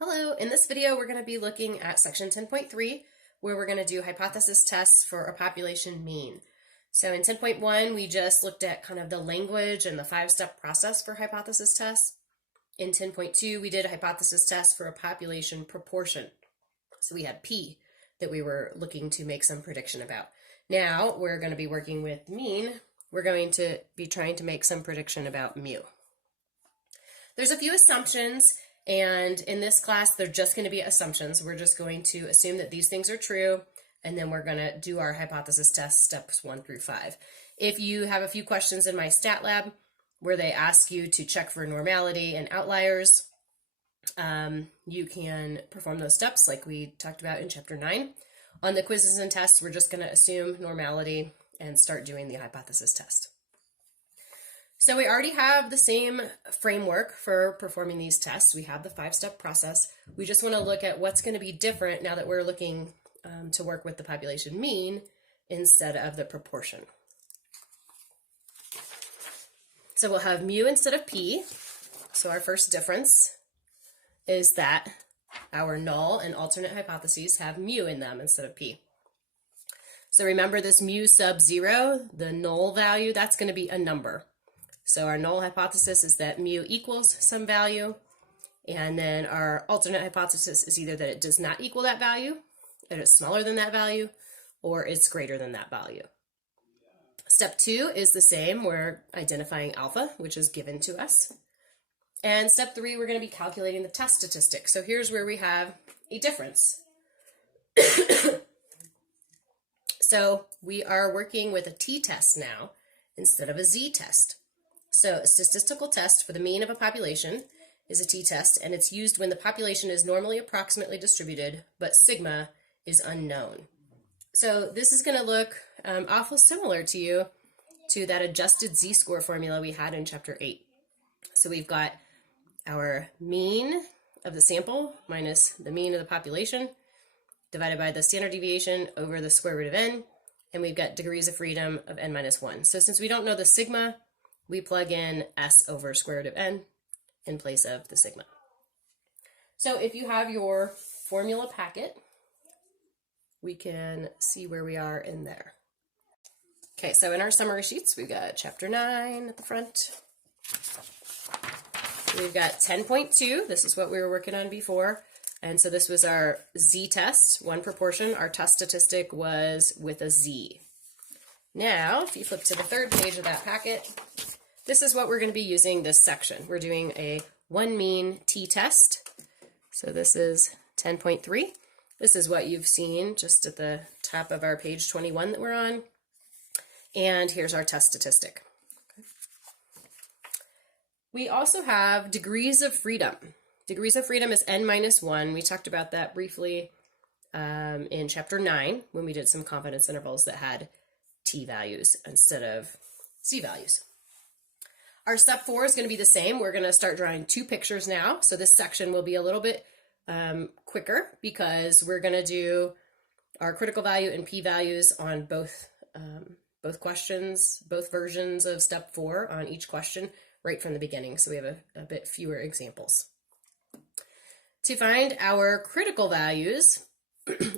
Hello, in this video we're going to be looking at section 10.3 where we're going to do hypothesis tests for a population mean. So in 10.1 we just looked at kind of the language and the 5-step process for hypothesis tests. In 10.2 we did a hypothesis test for a population proportion. So we had P that we were looking to make some prediction about. Now we're going to be working with mean. We're going to be trying to make some prediction about mu. There's a few assumptions. And in this class, they're just going to be assumptions. We're just going to assume that these things are true, and then we're going to do our hypothesis test steps 1 through 5. If you have a few questions in my stat lab where they ask you to check for normality and outliers, you can perform those steps like we talked about in chapter 9. On the quizzes and tests, we're just going to assume normality and start doing the hypothesis test. So we already have the same framework for performing these tests. We have the 5-step process. We just want to look at what's going to be different now that we're looking to work with the population mean instead of the proportion. So we'll have mu instead of p. So our first difference is that our null and alternate hypotheses have mu in them instead of p. So remember this mu sub 0, the null value, that's going to be a number. So our null hypothesis is that mu equals some value, and then our alternate hypothesis is either that it does not equal that value, that it's smaller than that value, or it's greater than that value. Step 2 is the same. We're identifying alpha, which is given to us. And step 3, we're going to be calculating the test statistic. So here's where we have a difference. So we are working with a t-test now instead of a z-test. So a statistical test for the mean of a population is a t-test, and it's used when the population is normally approximately distributed, but sigma is unknown. So this is going to look awful similar to that adjusted z-score formula we had in chapter 8. So we've got our mean of the sample minus the mean of the population divided by the standard deviation over the square root of n, and we've got degrees of freedom of n minus 1. So since we don't know the sigma, we plug in s over square root of n in place of the sigma. So if you have your formula packet, we can see where we are in there. Okay, so in our summary sheets, we've got chapter 9 at the front. We've got 10.2. This is what we were working on before. And so this was our z-test, one proportion. Our test statistic was with a z. Now, if you flip to the third page of that packet, this is what we're going to be using this section. We're doing a one mean t-test. So this is 10.3. This is what you've seen just at the top of our page 21 that we're on. And here's our test statistic. We also have degrees of freedom. Degrees of freedom is n minus 1. We talked about that briefly in chapter 9 when we did some confidence intervals that had t values instead of c values. Our step 4 is going to be the same. We're going to start drawing 2 pictures now. So this section will be a little bit quicker because we're going to do our critical value and p-values on both questions, both versions of step 4 on each question right from the beginning. So we have a bit fewer examples. To find our critical values,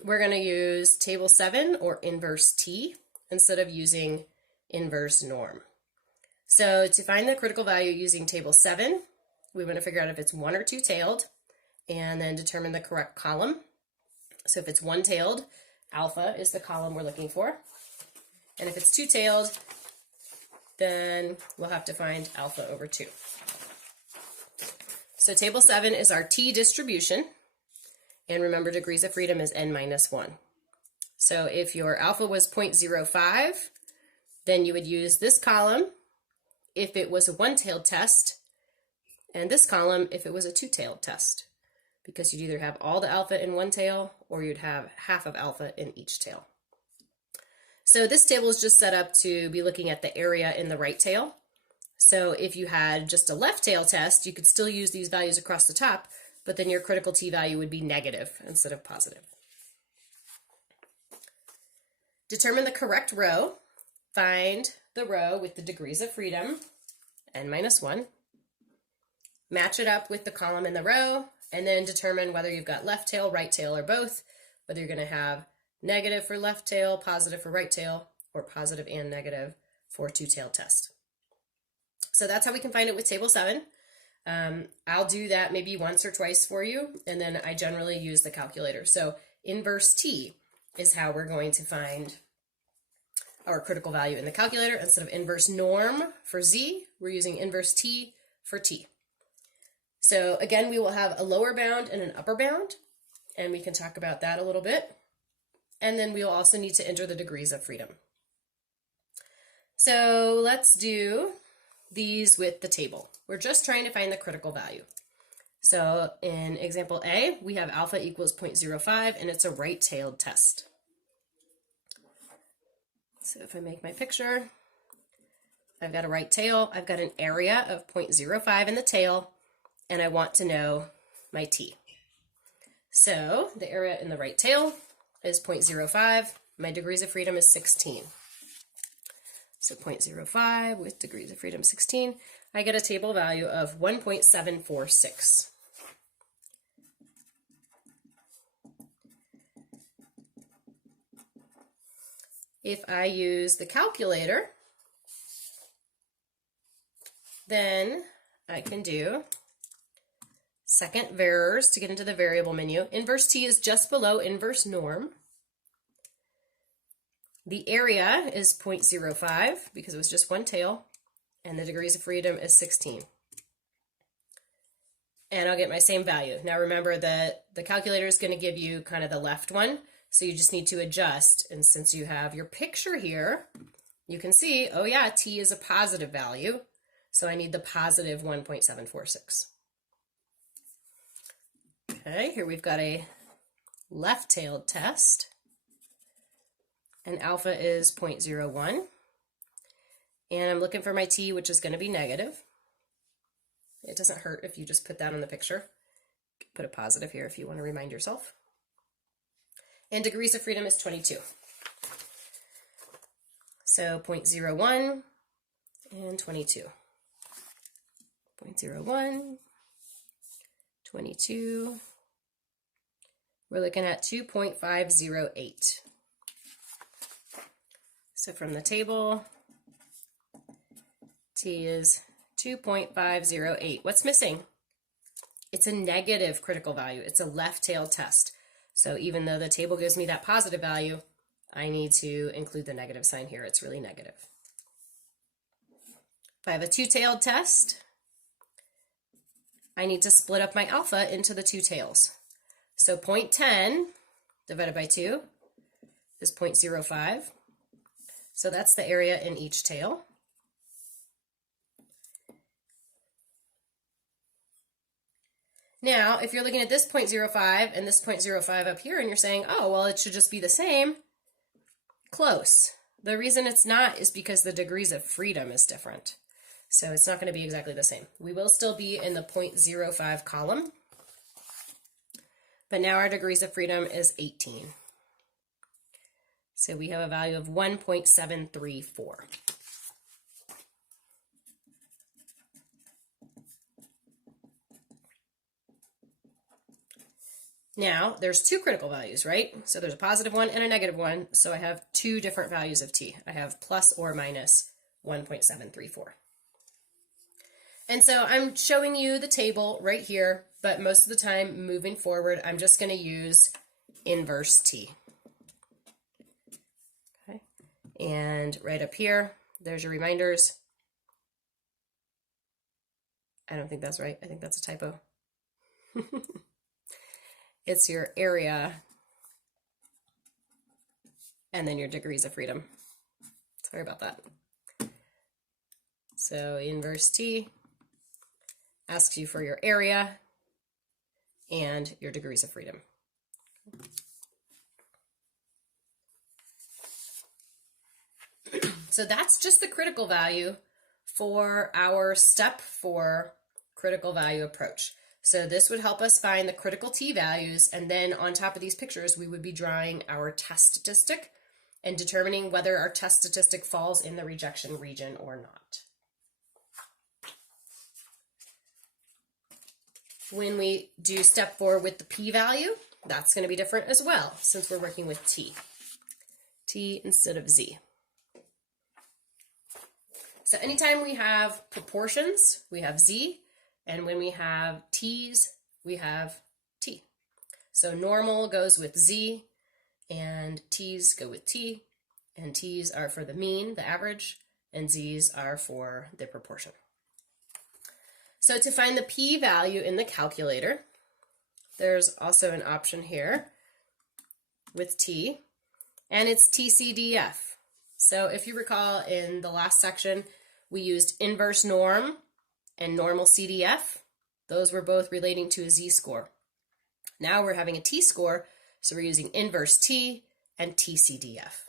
we're going to use table 7 or inverse t instead of using inverse norm. So to find the critical value using table 7, we want to figure out if it's 1 or 2-tailed and then determine the correct column. So if it's 1-tailed, alpha is the column we're looking for. And if it's 2-tailed, then we'll have to find alpha over 2. So table 7 is our t distribution. And remember, degrees of freedom is n minus 1. So if your alpha was 0.05, then you would use this column if it was a 1-tailed test, and this column if it was a 2-tailed test, because you'd either have all the alpha in one tail or you'd have half of alpha in each tail. So this table is just set up to be looking at the area in the right tail. So if you had just a left tail test, you could still use these values across the top, but then your critical t value would be negative instead of positive. Determine the correct row. Find the row with the degrees of freedom, n minus 1. Match it up with the column in the row, and then determine whether you've got left tail, right tail, or both, whether you're going to have negative for left tail, positive for right tail, or positive and negative for two-tailed test. So that's how we can find it with Table 7. I'll do that maybe once or twice for you, and then I generally use the calculator. So inverse t is how we're going to find our critical value in the calculator. Instead of inverse norm for z, we're using inverse t for t. So again, we will have a lower bound and an upper bound, and we can talk about that a little bit. And then we'll also need to enter the degrees of freedom. So let's do these with the table. We're just trying to find the critical value. So in example A, we have alpha equals 0.05, and it's a right-tailed test. So if I make my picture, I've got a right tail, I've got an area of 0.05 in the tail, and I want to know my t. So the area in the right tail is 0.05. My degrees of freedom is 16. So 0.05 with degrees of freedom 16, I get a table value of 1.746. If I use the calculator, then I can do second varors to get into the variable menu. Inverse t is just below inverse norm. The area is 0.05 because it was just one tail, and the degrees of freedom is 16. And I'll get my same value. Now remember that the calculator is going to give you kind of the left one, so you just need to adjust. And since you have your picture here, you can see, oh yeah, t is a positive value, so I need the positive 1.746. Okay, here we've got a left-tailed test. And alpha is 0.01. And I'm looking for my t, which is going to be negative. It doesn't hurt if you just put that on the picture. Put a positive here if you want to remind yourself. And degrees of freedom is 22. So 0.01 and 22. 0.01, 22. We're looking at 2.508. So from the table, t is 2.508. What's missing? It's a negative critical value. It's a left-tail test. So even though the table gives me that positive value, I need to include the negative sign here. It's really negative. If I have a two-tailed test, I need to split up my alpha into the two tails. So 0.10 divided by 2 is 0.05. So that's the area in each tail. Now, if you're looking at this 0.05 and this 0.05 up here and you're saying, oh, well, it should just be the same, close. The reason it's not is because the degrees of freedom is different. So it's not going to be exactly the same. We will still be in the 0.05 column, but now our degrees of freedom is 18. So we have a value of 1.734. Now, there's two critical values, right? So there's a positive one and a negative one, so I have two different values of t. I have plus or minus 1.734. And so I'm showing you the table right here, but most of the time moving forward, I'm just going to use inverse t. Okay, and right up here, there's your reminders. I don't think that's right. I think that's a typo. It's your area and then your degrees of freedom. Sorry about that. So inverse t asks you for your area and your degrees of freedom. So that's just the critical value for our step 4 critical value approach. So this would help us find the critical t values, and then on top of these pictures, we would be drawing our test statistic and determining whether our test statistic falls in the rejection region or not. when we do step 4 with the p-value, that's going to be different as well, since we're working with t instead of z. So anytime we have proportions, we have z, and when we have t's, we have t. So normal goes with z, and t's go with t, and t's are for the mean, the average, and z's are for the proportion. So to find the p-value in the calculator, there's also an option here with t, and it's TCDF. So if you recall in the last section, we used inverse norm and normal CDF. Those were both relating to a z-score. Now we're having a t-score, so we're using inverse t and TCDF.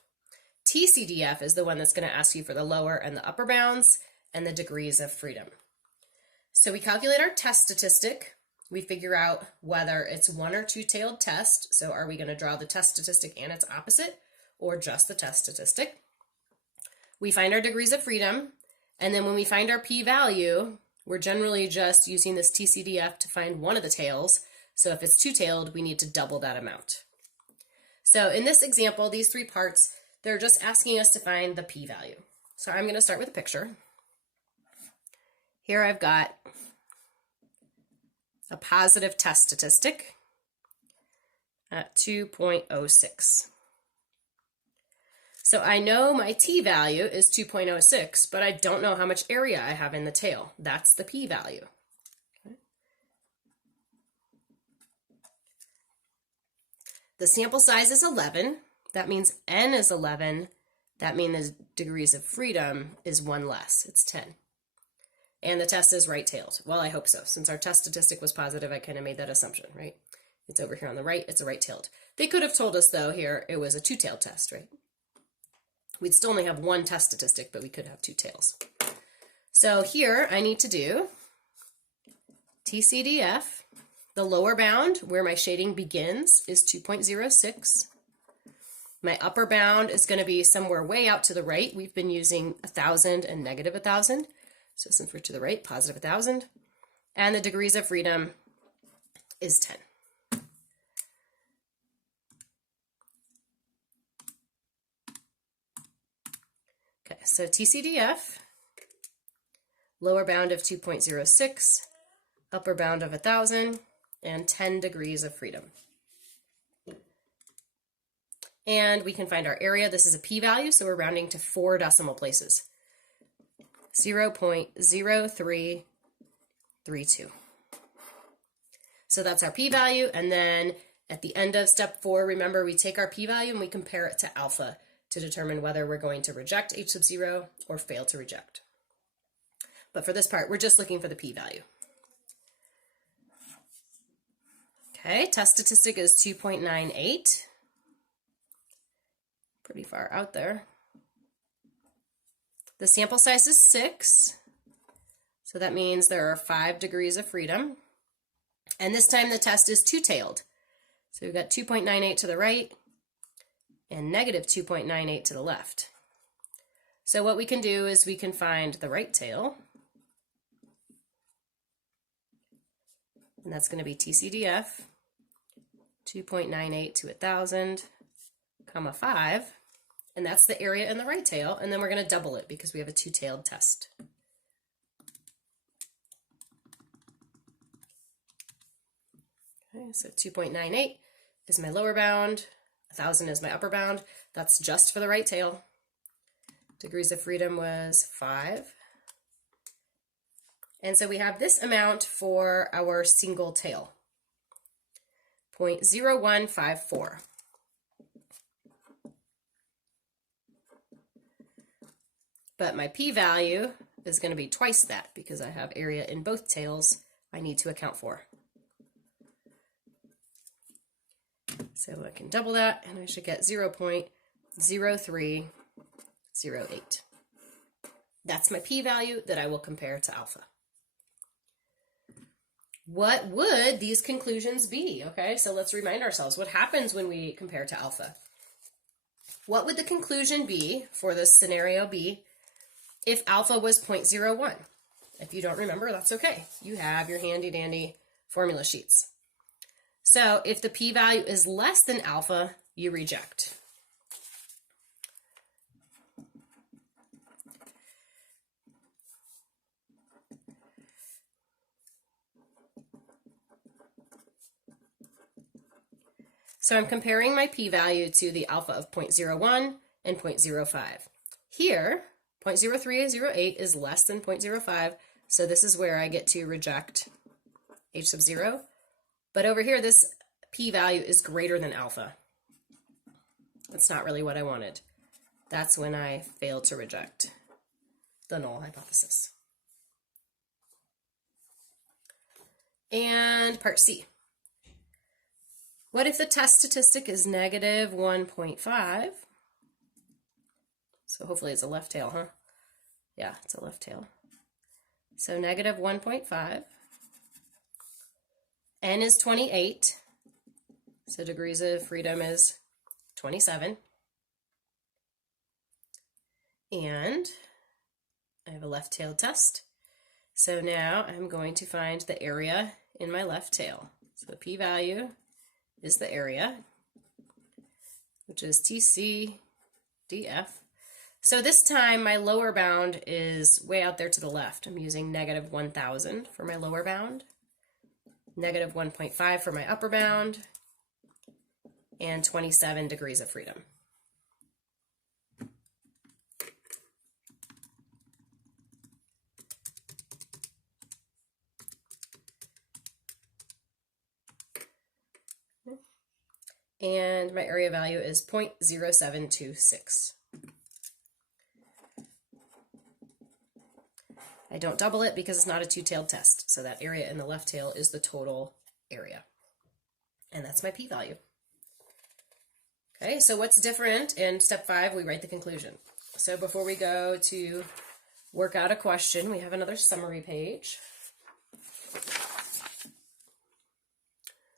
TCDF is the one that's going to ask you for the lower and the upper bounds and the degrees of freedom. So we calculate our test statistic. We figure out whether it's one or two-tailed test. So are we going to draw the test statistic and its opposite, or just the test statistic? We find our degrees of freedom, and then when we find our p-value, we're generally just using this TCDF to find one of the tails. So if it's two-tailed, we need to double that amount. So in this example, these 3 parts, they're just asking us to find the p-value. So I'm going to start with a picture. Here I've got a positive test statistic at 2.06. So I know my t-value is 2.06, but I don't know how much area I have in the tail. That's the p-value. Okay. The sample size is 11. That means n is 11. That means the degrees of freedom is 1 less. It's 10. And the test is right-tailed. Well, I hope so. Since our test statistic was positive, I kind of made that assumption, right? It's over here on the right. It's a right-tailed. They could have told us, though, here it was a two-tailed test, right? We'd still only have 1 test statistic, but we could have 2 tails. So here I need to do TCDF. The lower bound, where my shading begins, is 2.06. My upper bound is going to be somewhere way out to the right. We've been using 1,000 and negative 1,000. So since we're to the right, positive 1,000. And the degrees of freedom is 10. Okay, so TCDF, lower bound of 2.06, upper bound of 1,000, and 10 degrees of freedom. And we can find our area. This is a p-value, so we're rounding to 4 decimal places. 0.0332. So that's our p-value, and then at the end of step 4, remember we take our p-value and we compare it to alpha to determine whether we're going to reject h sub 0 or fail to reject. But for this part, we're just looking for the p-value. Okay, test statistic is 2.98. Pretty far out there. The sample size is 6, so that means there are 5 degrees of freedom. And this time the test is two-tailed. So we've got 2.98 to the right and negative 2.98 to the left. So what we can do is we can find the right tail, and that's going to be TCDF, 2.98 to 1,000, comma 5. And that's the area in the right tail, and then we're going to double it because we have a two-tailed test. Okay, so 2.98 is my lower bound, 1,000 is my upper bound. That's just for the right tail. Degrees of freedom was 5. And so we have this amount for our single tail, 0.0154. But my p-value is going to be twice that because I have area in both tails I need to account for. So I can double that and I should get 0.0308. That's my p-value that I will compare to alpha. What would these conclusions be? Okay, so let's remind ourselves what happens when we compare to alpha. What would the conclusion be for this scenario B if alpha was 0.01? If you don't remember, that's okay. You have your handy dandy formula sheets. So if the p-value is less than alpha, you reject. So I'm comparing my p-value to the alpha of 0.01 and 0.05. Here, 0.0308 is less than 0.05, so this is where I get to reject h sub 0. But over here, this p-value is greater than alpha. That's not really what I wanted. That's when I failed to reject the null hypothesis. And part C. What if the test statistic is negative 1.5? So hopefully it's a left tail, huh? Yeah, it's a left tail. So negative 1.5. N is 28. So degrees of freedom is 27. And I have a left-tailed test. So now I'm going to find the area in my left tail. So the p-value is the area, which is TC df. So this time my lower bound is way out there to the left. I'm using negative 1,000 for my lower bound, negative 1.5 for my upper bound, and 27 degrees of freedom. And my area value is 0.0726. I don't double it because it's not a two-tailed test. So that area in the left tail is the total area. And that's my p-value. Okay, so what's different? In step 5, we write the conclusion. So before we go to work out a question, we have another summary page.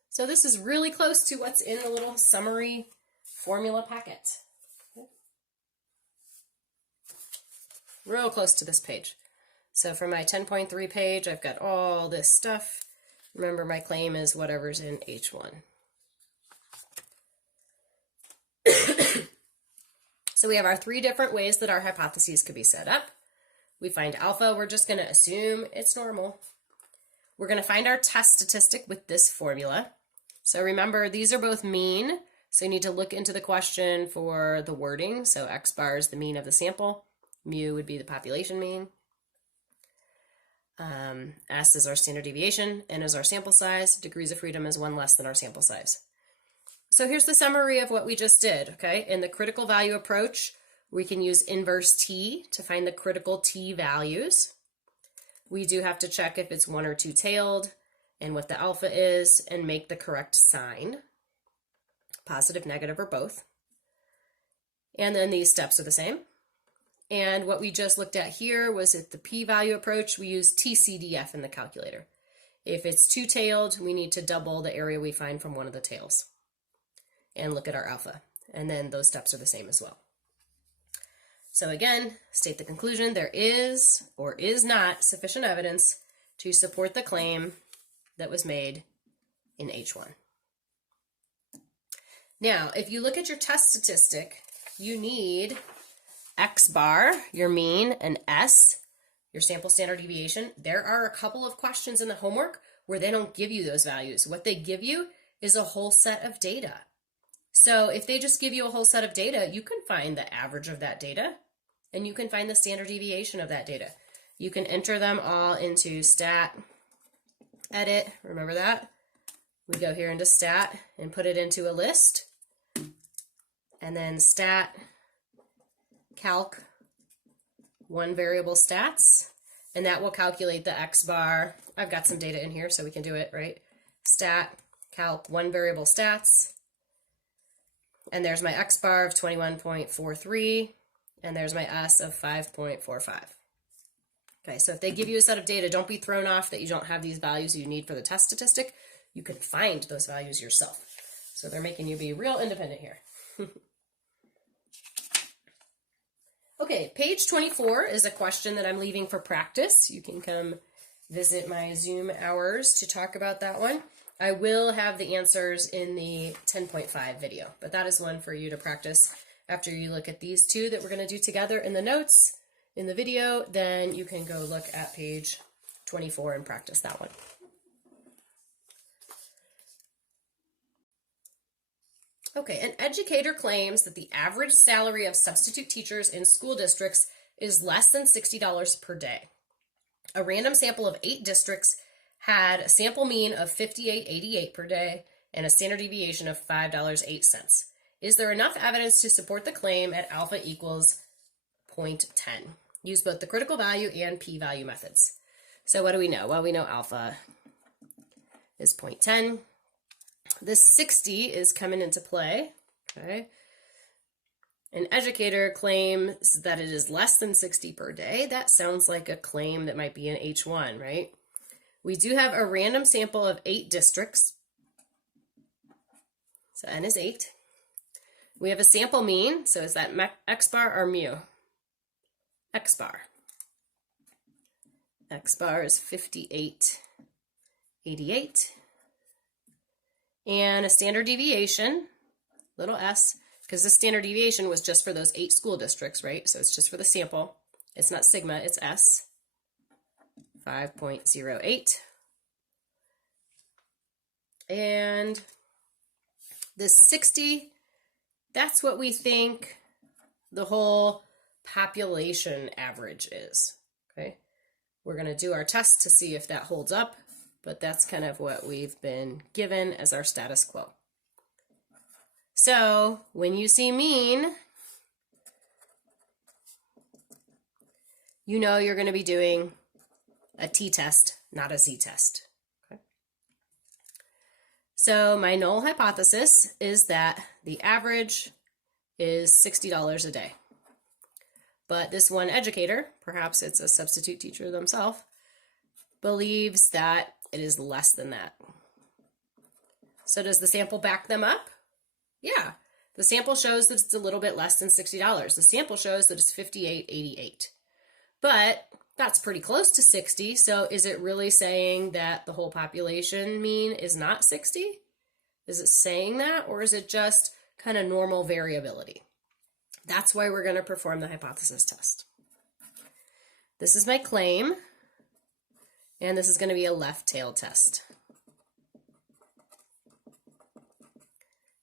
So this is really close to what's in the little summary formula packet. Real close to this page. So for my 10.3 page, I've got all this stuff. Remember, my claim is whatever's in H1. So we have our 3 different ways that our hypotheses could be set up. We find alpha, we're just going to assume it's normal. We're going to find our test statistic with this formula. So remember, these are both mean, so you need to look into the question for the wording. So x bar is the mean of the sample, mu would be the population mean, S is our standard deviation, N is our sample size, degrees of freedom is 1 less than our sample size. So here's the summary of what we just did, okay? In the critical value approach, we can use inverse t to find the critical t values. We do have to check if it's 1 or 2-tailed and what the alpha is and make the correct sign, positive, negative, or both. And then these steps are the same. And what we just looked at here was at the p-value approach, we use TCDF in the calculator. If it's 2-tailed, we need to double the area we find from one of the tails and look at our alpha. And then those steps are the same as well. So again, state the conclusion. There is or is not sufficient evidence to support the claim that was made in H1. Now, if you look at your test statistic, you need X bar, your mean, and S, your sample standard deviation. There are a couple of questions in the homework where they don't give you those values. What they give you is a whole set of data. So if they just give you a whole set of data, you can find the average of that data, and you can find the standard deviation of that data. You can enter them all into stat, edit, remember that? We go here into stat and put it into a list, and then stat, calc, one variable stats, and that will calculate the X bar. I've got some data in here so we can do it, right? Stat, calc, one variable stats, and there's my X bar of 21.43, and there's my S of 5.45. Okay, so if they give you a set of data, don't be thrown off that you don't have these values you need for the test statistic. You can find those values yourself. So they're making you be real independent here. Okay, page 24 is a question that I'm leaving for practice. You can come visit my Zoom hours to talk about that one. I will have the answers in the 10.5 video, but that is one for you to practice after you look at these two that we're going to do together in the notes in the video. Then you can go look at page 24 and practice that one. Okay, an educator claims that the average salary of substitute teachers in school districts is less than $60 per day. A random sample of 8 districts had a sample mean of $58.88 per day and a standard deviation of $5.08. Is there enough evidence to support the claim at alpha equals 0.10? Use both the critical value and p-value methods. So what do we know? Well, we know alpha is 0.10. This 60 is coming into play, okay? An educator claims that it is less than 60 per day. That sounds like a claim that might be in H1, right? We do have a random sample of 8 districts. So N is 8. We have a sample mean. So is that X bar or mu? X bar. X bar is 58.88. And a standard deviation, little s, because the standard deviation was just for those 8 school districts, right? So it's just for the sample. It's not sigma, it's s. 5.08. And this 60, that's what we think the whole population average is, okay? We're going to do our test to see if that holds up, but that's kind of what we've been given as our status quo. So when you see mean, you know you're going to be doing a t-test, not a z-test. Okay. So my null hypothesis is that the average is $60 a day. But this one educator, perhaps it's a substitute teacher themselves, believes that it is less than that. So does the sample back them up? Yeah. The sample shows that it's a little bit less than $60. The sample shows that it's $58.88. But that's pretty close to 60, so is it really saying that the whole population mean is not 60? Is it saying that, or is it just kind of normal variability? That's why we're going to perform the hypothesis test. This is my claim, and this is going to be a left tail test.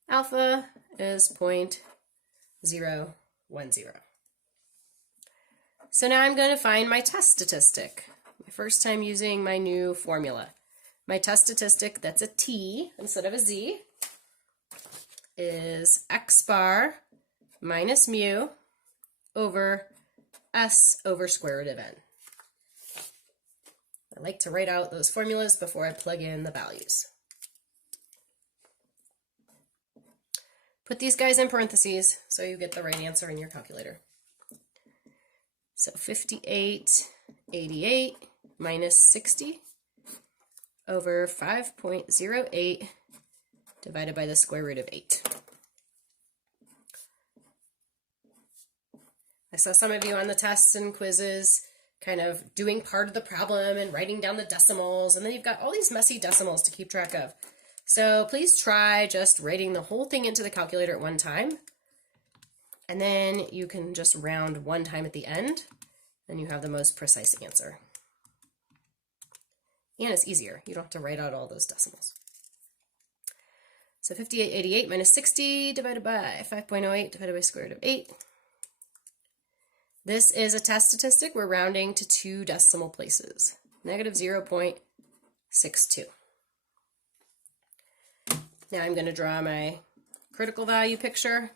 Alpha is 0.010. So now I'm going to find my test statistic. My first time using my new formula. My test statistic, that's a t instead of a z, is x bar minus mu over s over square root of n. I like to write out those formulas before I plug in the values. Put these guys in parentheses so you get the right answer in your calculator. So 58.88 minus 60 over 5.08 divided by the square root of 8. I saw some of you on the tests and quizzes kind of doing part of the problem and writing down the decimals, and then you've got all these messy decimals to keep track of. So please try just writing the whole thing into the calculator at one time. And then you can just round one time at the end, and you have the most precise answer. And it's easier. You don't have to write out all those decimals. So 58.88 minus 60 divided by 5.08 divided by square root of 8. This is a test statistic. We're rounding to 2 decimal places, negative 0.62. Now I'm going to draw my critical value picture.